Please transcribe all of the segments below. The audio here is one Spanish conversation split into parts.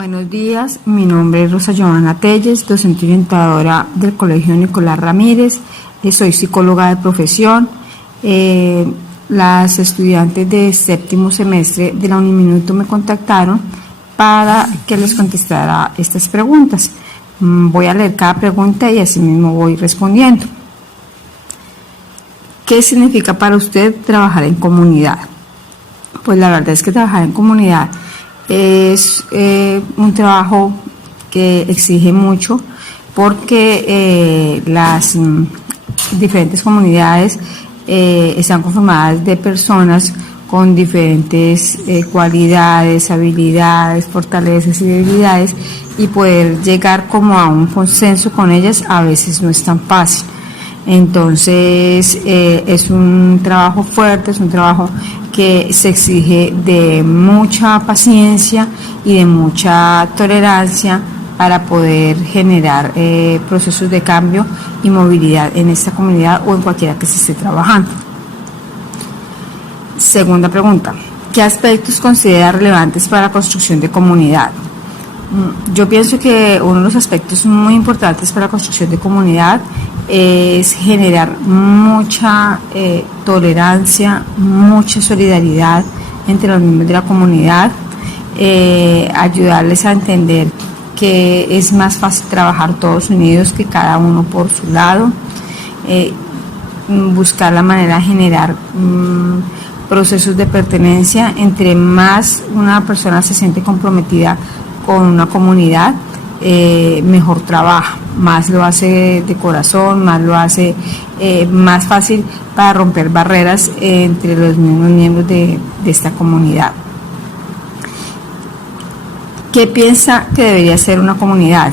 Buenos días, mi nombre es Rosa Joana Telles, docente orientadora del Colegio Nicolás Ramírez, soy psicóloga de profesión. Las estudiantes de séptimo semestre de la Uniminuto me contactaron para que les contestara estas preguntas. Voy a leer cada pregunta y así mismo voy respondiendo. ¿Qué significa para usted trabajar en comunidad? Pues la verdad es que trabajar en comunidad es un trabajo que exige mucho porque las diferentes comunidades están conformadas de personas con diferentes cualidades, habilidades, fortalezas y debilidades, y poder llegar como a un consenso con ellas a veces no es tan fácil. Entonces es un trabajo fuerte, es un trabajo que se exige de mucha paciencia y de mucha tolerancia para poder generar procesos de cambio y movilidad en esta comunidad o en cualquiera que se esté trabajando. Segunda pregunta, ¿qué aspectos considera relevantes para la construcción de comunidad? Yo pienso que uno de los aspectos muy importantes para la construcción de comunidad es generar mucha tolerancia, mucha solidaridad entre los miembros de la comunidad, ayudarles a entender que es más fácil trabajar todos unidos que cada uno por su lado, buscar la manera de generar procesos de pertenencia. Entre más una persona se siente comprometida con una comunidad, mejor trabaja, más lo hace de corazón, más lo hace más fácil para romper barreras entre los mismos miembros de esta comunidad. ¿Qué piensa que debería ser una comunidad?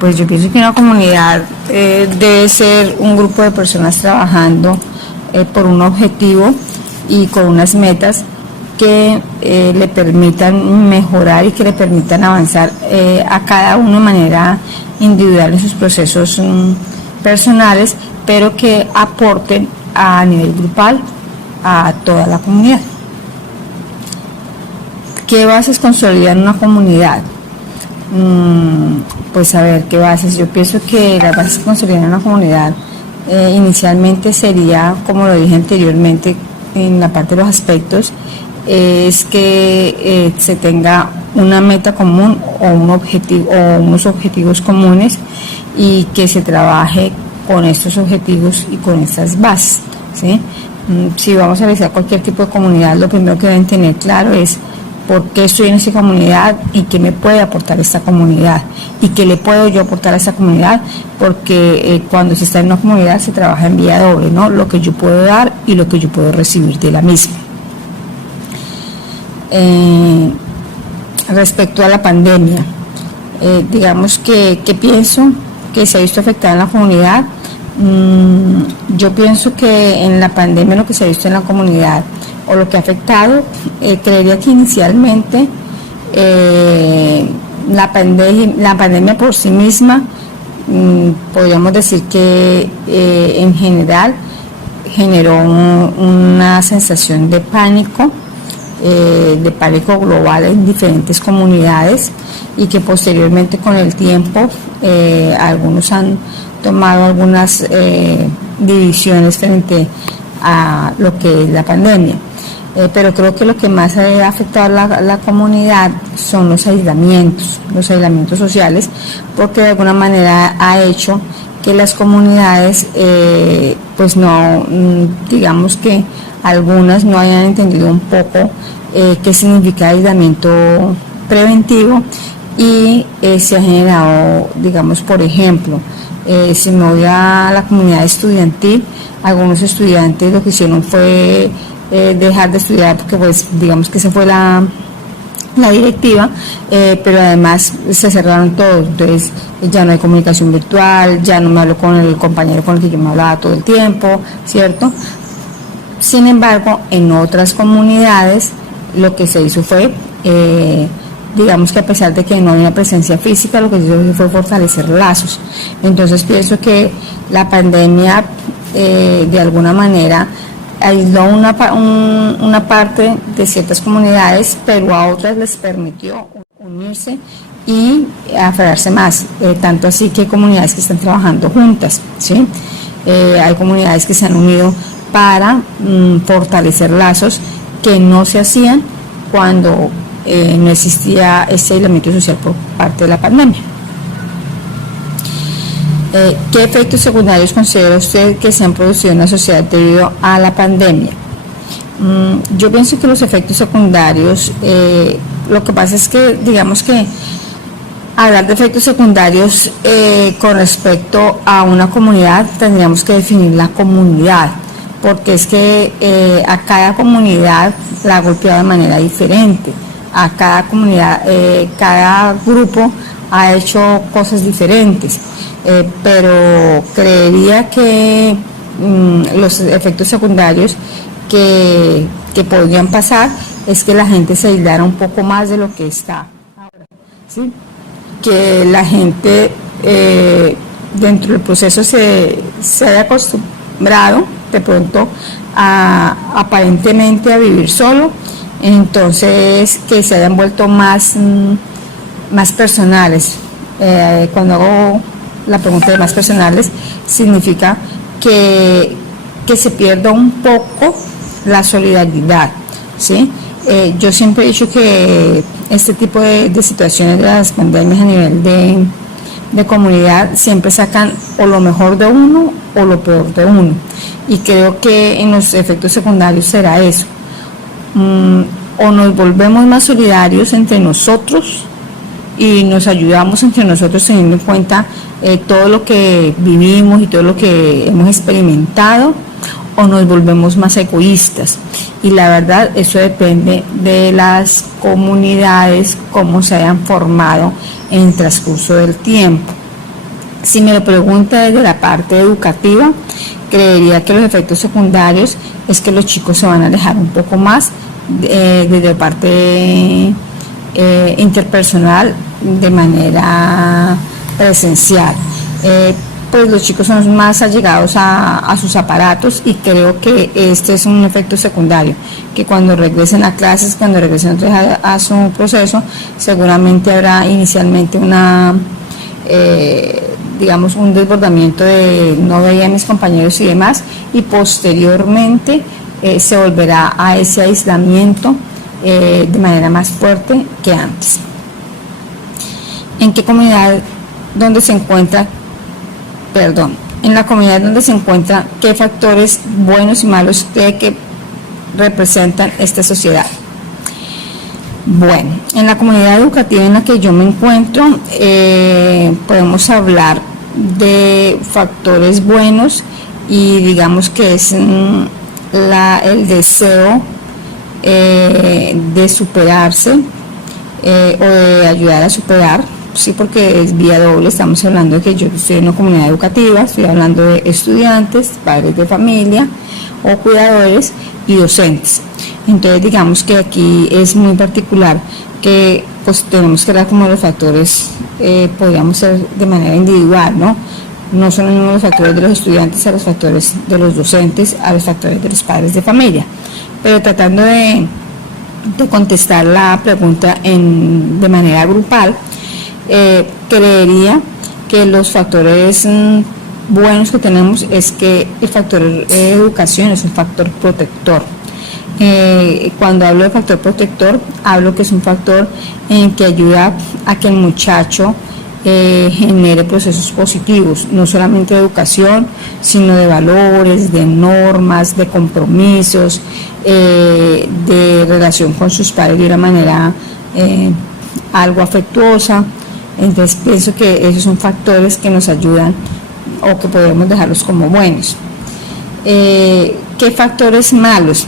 Pues yo pienso que una comunidad debe ser un grupo de personas trabajando por un objetivo y con unas metas que le permitan mejorar y que le permitan avanzar a cada uno de manera individual en sus procesos personales, pero que aporten a nivel grupal a toda la comunidad. ¿Qué bases consolidan una comunidad? Pues a ver, ¿qué bases? Yo pienso que las bases que consolidan una comunidad inicialmente sería, como lo dije anteriormente en la parte de los aspectos, es que se tenga una meta común o un objetivo o unos objetivos comunes y que se trabaje con estos objetivos y con estas bases, ¿sí? Si vamos a realizar cualquier tipo de comunidad, lo primero que deben tener claro es por qué estoy en esta comunidad y qué me puede aportar esta comunidad y qué le puedo yo aportar a esta comunidad, porque cuando se está en una comunidad se trabaja en vía doble, ¿no? Lo que yo puedo dar y lo que yo puedo recibir de la misma. Respecto a la pandemia, digamos que pienso que se ha visto afectada en la comunidad. Yo pienso que en la pandemia lo que se ha visto en la comunidad o lo que ha afectado, creería que inicialmente la pandemia por sí misma, podríamos decir que en general generó una sensación de pánico global en diferentes comunidades, y que posteriormente con el tiempo algunos han tomado algunas divisiones frente a lo que es la pandemia. Pero creo que lo que más ha afectado a la comunidad son los aislamientos sociales, porque de alguna manera ha hecho que las comunidades pues no, digamos que algunas no hayan entendido un poco qué significa aislamiento preventivo, y se ha generado, digamos, por ejemplo, si me voy a la comunidad estudiantil, algunos estudiantes lo que hicieron fue dejar de estudiar porque pues digamos que se fue la directiva, pero además se cerraron todos, entonces ya no hay comunicación virtual, ya no me hablo con el compañero con el que yo me hablaba todo el tiempo, ¿cierto? Sin embargo, en otras comunidades lo que se hizo fue, digamos que a pesar de que no había presencia física, lo que se hizo fue fortalecer lazos. Entonces pienso que la pandemia de alguna manera aisló una parte de ciertas comunidades, pero a otras les permitió unirse y aferrarse más, tanto así que hay comunidades que están trabajando juntas, ¿sí? Hay comunidades que se han unido para fortalecer lazos que no se hacían cuando no existía este aislamiento social por parte de la pandemia. ¿Qué efectos secundarios considera usted que se han producido en la sociedad debido a la pandemia? Yo pienso que los efectos secundarios, lo que pasa es que, digamos que hablar de efectos secundarios con respecto a una comunidad, tendríamos que definir la comunidad, porque es que a cada comunidad la ha golpeado de manera diferente, a cada comunidad, cada grupo ha hecho cosas diferentes, pero creería que los efectos secundarios que podrían pasar es que la gente se aislara un poco más de lo que está ahora, ¿sí? Que la gente dentro del proceso se haya acostumbrado de pronto aparentemente a vivir solo, entonces que se hayan vuelto más personales. Cuando hago la pregunta de más personales, significa que se pierda un poco la solidaridad, ¿sí? Yo siempre he dicho que este tipo de situaciones de las pandemias a nivel de comunidad siempre sacan o lo mejor de uno o lo peor de uno, y creo que en los efectos secundarios será eso, o nos volvemos más solidarios entre nosotros y nos ayudamos entre nosotros teniendo en cuenta todo lo que vivimos y todo lo que hemos experimentado, o nos volvemos más egoístas, y la verdad eso depende de las comunidades, cómo se hayan formado en el transcurso del tiempo. Si me lo pregunta desde la parte educativa, creería que los efectos secundarios es que los chicos se van a alejar un poco más desde la parte interpersonal de manera presencial. Pues los chicos son más allegados a sus aparatos, y creo que este es un efecto secundario, que cuando regresen a clases, cuando regresen a su proceso, seguramente habrá inicialmente digamos un desbordamiento de no veía a mis compañeros y demás, y posteriormente se volverá a ese aislamiento de manera más fuerte que antes. ¿En qué comunidad donde se encuentra en la comunidad donde se encuentra, qué factores buenos y malos cree que representan esta sociedad? Bueno, en la comunidad educativa en la que yo me encuentro, podemos hablar de factores buenos, y digamos que es el deseo de superarse o de ayudar a superar. Sí, porque es vía doble, estamos hablando de que yo estoy en una comunidad educativa, estoy hablando de estudiantes, padres de familia o cuidadores y docentes. Entonces digamos que aquí es muy particular que pues tenemos que dar como los factores, podríamos ser de manera individual, ¿no? No son los mismos factores de los estudiantes a los factores de los docentes, a los factores de los padres de familia, pero tratando de contestar la pregunta de manera grupal, creería que los factores buenos que tenemos es que el factor educación es un factor protector. Cuando hablo de factor protector, hablo que es un factor en que ayuda a que el muchacho genere procesos positivos, no solamente de educación, sino de valores, de normas, de compromisos, de relación con sus padres de una manera algo afectuosa. Entonces pienso que esos son factores que nos ayudan o que podemos dejarlos como buenos. ¿Qué factores malos?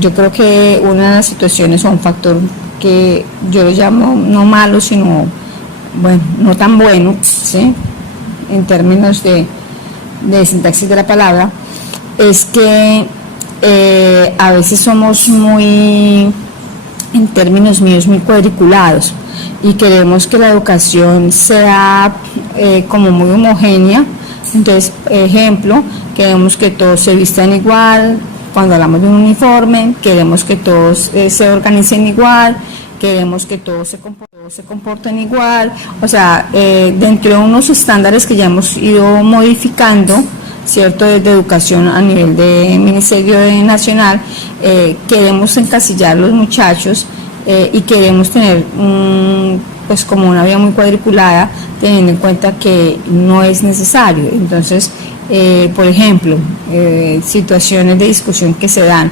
Yo creo que una de las situaciones o un factor que yo lo llamo no malo, sino bueno, no tan bueno, ¿sí? En términos de sintaxis de la palabra, es que a veces somos muy, en términos míos, muy cuadriculados, y queremos que la educación sea como muy homogénea. Entonces, ejemplo, queremos que todos se vistan igual. Cuando hablamos de un uniforme, queremos que todos se organicen igual, queremos que todos se comporten igual, o sea, dentro de unos estándares que ya hemos ido modificando, ¿cierto?, de educación a nivel de Ministerio Nacional, queremos encasillar los muchachos y queremos tener pues como una vía muy cuadriculada, teniendo en cuenta que no es necesario. Entonces, por ejemplo, situaciones de discusión que se dan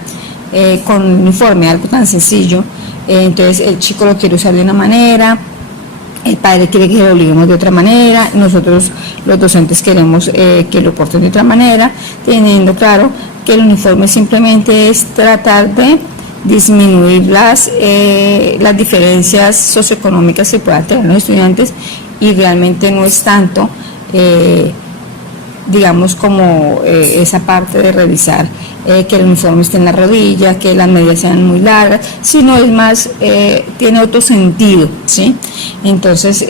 con un uniforme, algo tan sencillo, entonces el chico lo quiere usar de una manera, el padre quiere que lo obliguemos de otra manera, nosotros los docentes queremos que lo porten de otra manera, teniendo claro que el uniforme simplemente es tratar de disminuir las diferencias socioeconómicas que puedan tener los estudiantes, y realmente no es tanto digamos como esa parte de revisar que el uniforme esté en la rodilla, que las medias sean muy largas, sino es más, tiene otro sentido, ¿sí? Entonces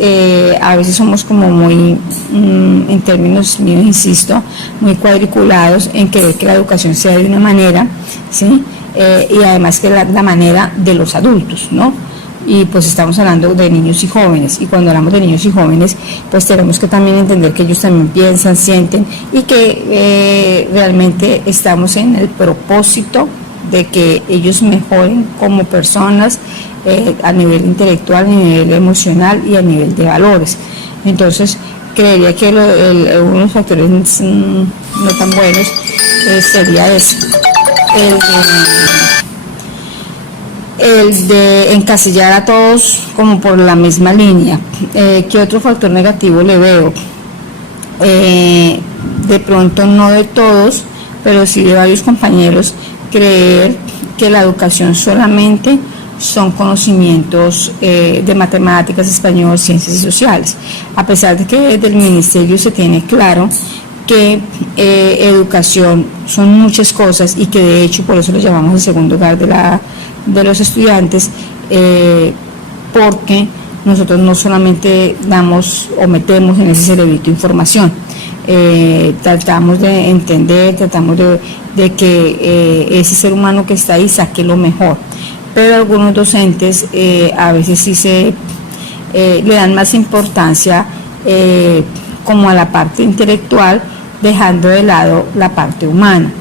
a veces somos como muy, en términos míos, insisto, muy cuadriculados en querer que la educación sea de una manera, ¿sí? Y además que la manera de los adultos, ¿no? Y pues estamos hablando de niños y jóvenes, y cuando hablamos de niños y jóvenes, pues tenemos que también entender que ellos también piensan, sienten, y que realmente estamos en el propósito de que ellos mejoren como personas a nivel intelectual, a nivel emocional y a nivel de valores. Entonces, creería que uno de los factores no tan buenos sería eso, el de encasillar a todos como por la misma línea. ¿Qué otro factor negativo le veo? De pronto no de todos, pero sí de varios compañeros, creer que la educación solamente son conocimientos de matemáticas, español, ciencias y sociales, a pesar de que desde el ministerio se tiene claro que educación son muchas cosas, y que de hecho por eso lo llamamos el segundo hogar de los estudiantes, porque nosotros no solamente damos o metemos en ese cerebrito información, tratamos de entender, tratamos de que ese ser humano que está ahí saque lo mejor, pero algunos docentes a veces sí le dan más importancia como a la parte intelectual, dejando de lado la parte humana,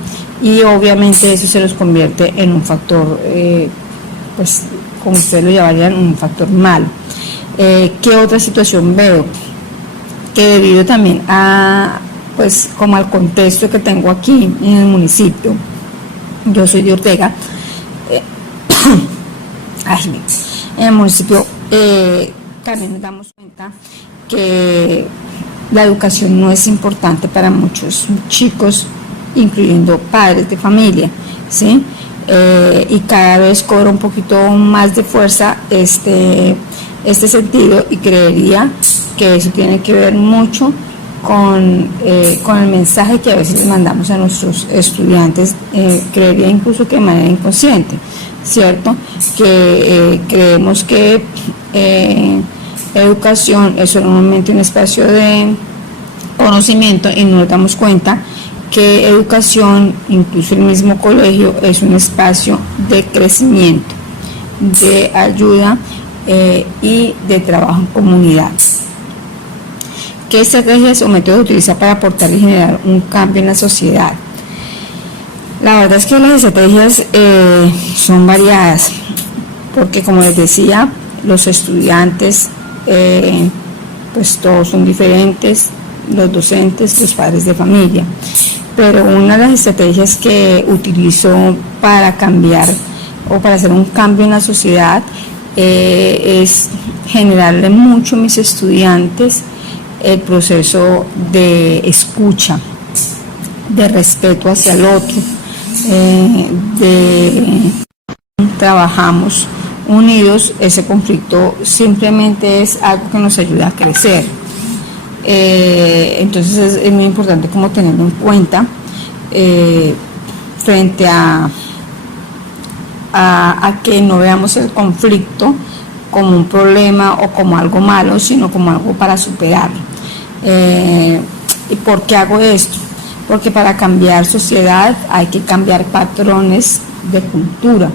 y obviamente eso se los convierte en un factor, pues como ustedes lo llamarían, un factor malo. ¿Qué otra situación veo? Que debido también a, pues como al contexto que tengo aquí en el municipio, yo soy de Ortega, en el municipio también nos damos cuenta que la educación no es importante para muchos chicos, incluyendo padres de familia, ¿sí? Y cada vez cobra un poquito más de fuerza este sentido, y creería que eso tiene que ver mucho con el mensaje que a veces les mandamos a nuestros estudiantes, creería incluso que de manera inconsciente, ¿cierto? Que creemos que educación es solamente un espacio de conocimiento, y no nos damos cuenta que educación, incluso el mismo colegio, es un espacio de crecimiento, de ayuda y de trabajo en comunidad. ¿Qué estrategias o métodos utiliza para aportar y generar un cambio en la sociedad? La verdad es que las estrategias son variadas, porque como les decía, los estudiantes pues todos son diferentes, los docentes, los padres de familia, pero una de las estrategias que utilizo para cambiar o para hacer un cambio en la sociedad es generarle mucho a mis estudiantes el proceso de escucha, de respeto hacia el otro, trabajamos unidos. Ese conflicto simplemente es algo que nos ayuda a crecer. Entonces es muy importante como tenerlo en cuenta frente a que no veamos el conflicto como un problema o como algo malo, sino como algo para superarlo. ¿Y por qué hago esto? Porque para cambiar sociedad hay que cambiar patrones de cultura.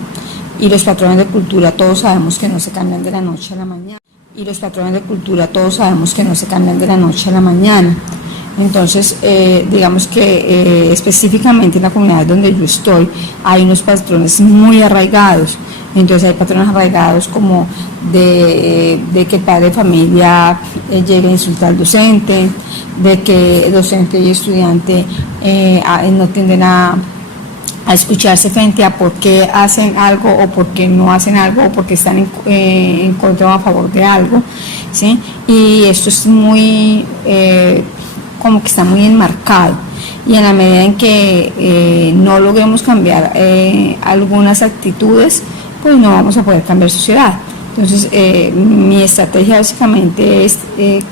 Y los patrones de cultura todos sabemos que no se cambian de la noche a la mañana. Y los patrones de cultura todos sabemos que no se cambian de la noche a la mañana. Entonces, digamos que específicamente en la comunidad donde yo estoy, hay unos patrones muy arraigados. Entonces hay patrones arraigados como de que el padre de familia llegue a insultar al docente, de que el docente y estudiante no tienden a escucharse frente a por qué hacen algo o por qué no hacen algo o por qué están en contra o a favor de algo, ¿sí? Y esto es muy, como que está muy enmarcado, y en la medida en que no logremos cambiar algunas actitudes, pues no vamos a poder cambiar sociedad. Entonces, mi estrategia básicamente es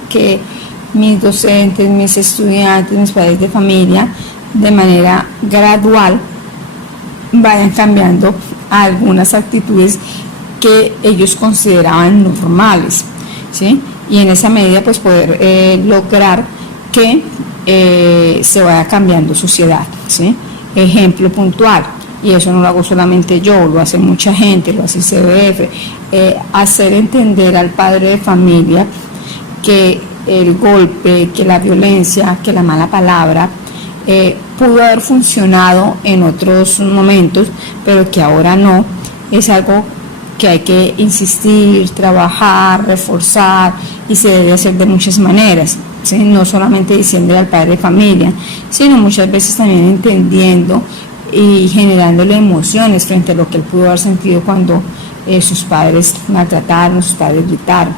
que mis docentes, mis estudiantes, mis padres de familia, de manera gradual, vayan cambiando algunas actitudes que ellos consideraban normales, ¿sí? Y en esa medida pues poder lograr que se vaya cambiando sociedad, ¿sí? Ejemplo puntual, y eso no lo hago solamente yo, lo hace mucha gente, lo hace el CBF, hacer entender al padre de familia que el golpe, que la violencia, que la mala palabra pudo haber funcionado en otros momentos, pero que ahora no, es algo que hay que insistir, trabajar, reforzar, y se debe hacer de muchas maneras, ¿sí? No solamente diciéndole al padre de familia, sino muchas veces también entendiendo y generándole emociones frente a lo que él pudo haber sentido cuando sus padres maltrataron, sus padres gritaron.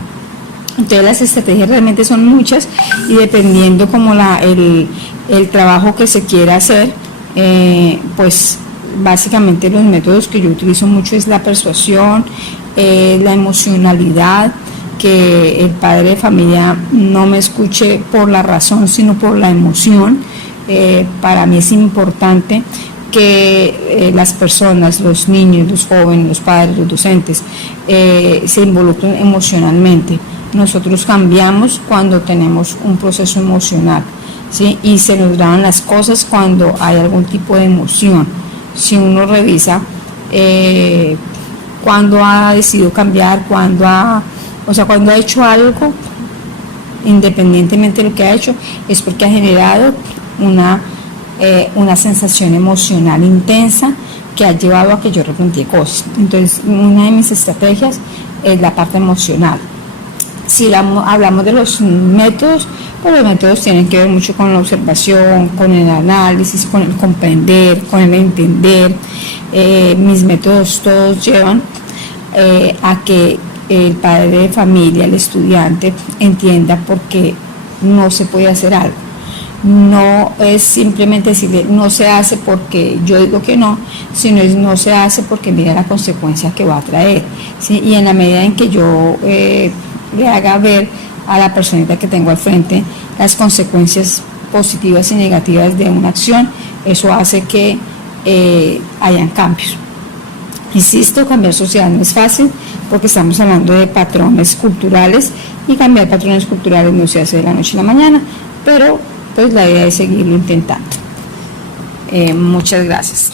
Entonces las estrategias realmente son muchas, y dependiendo como el trabajo que se quiera hacer, pues básicamente los métodos que yo utilizo mucho es la persuasión, la emocionalidad, que el padre de familia no me escuche por la razón sino por la emoción. Para mí es importante que las personas, los niños, los jóvenes, los padres, los docentes se involucren emocionalmente. Nosotros cambiamos cuando tenemos un proceso emocional, ¿sí? Y se nos graban las cosas cuando hay algún tipo de emoción. Si uno revisa cuando ha decidido cambiar, cuando ha hecho algo, independientemente de lo que ha hecho, es porque ha generado una sensación emocional intensa que ha llevado a que yo replantee cosas. Entonces, una de mis estrategias es la parte emocional. Si hablamos de los métodos, pues los métodos tienen que ver mucho con la observación, con el análisis, con el comprender, con el entender. Mis métodos todos llevan a que el padre de familia, el estudiante, entienda por qué no se puede hacer algo. No es simplemente decirle no se hace porque yo digo que no, sino es no se hace porque mira la consecuencia que va a traer, ¿sí? Y en la medida en que yo le haga ver a la personita que tengo al frente las consecuencias positivas y negativas de una acción, eso hace que hayan cambios. Insisto, cambiar sociedad no es fácil porque estamos hablando de patrones culturales, y cambiar patrones culturales no se hace de la noche a la mañana, pero pues la idea es seguirlo intentando. Muchas gracias.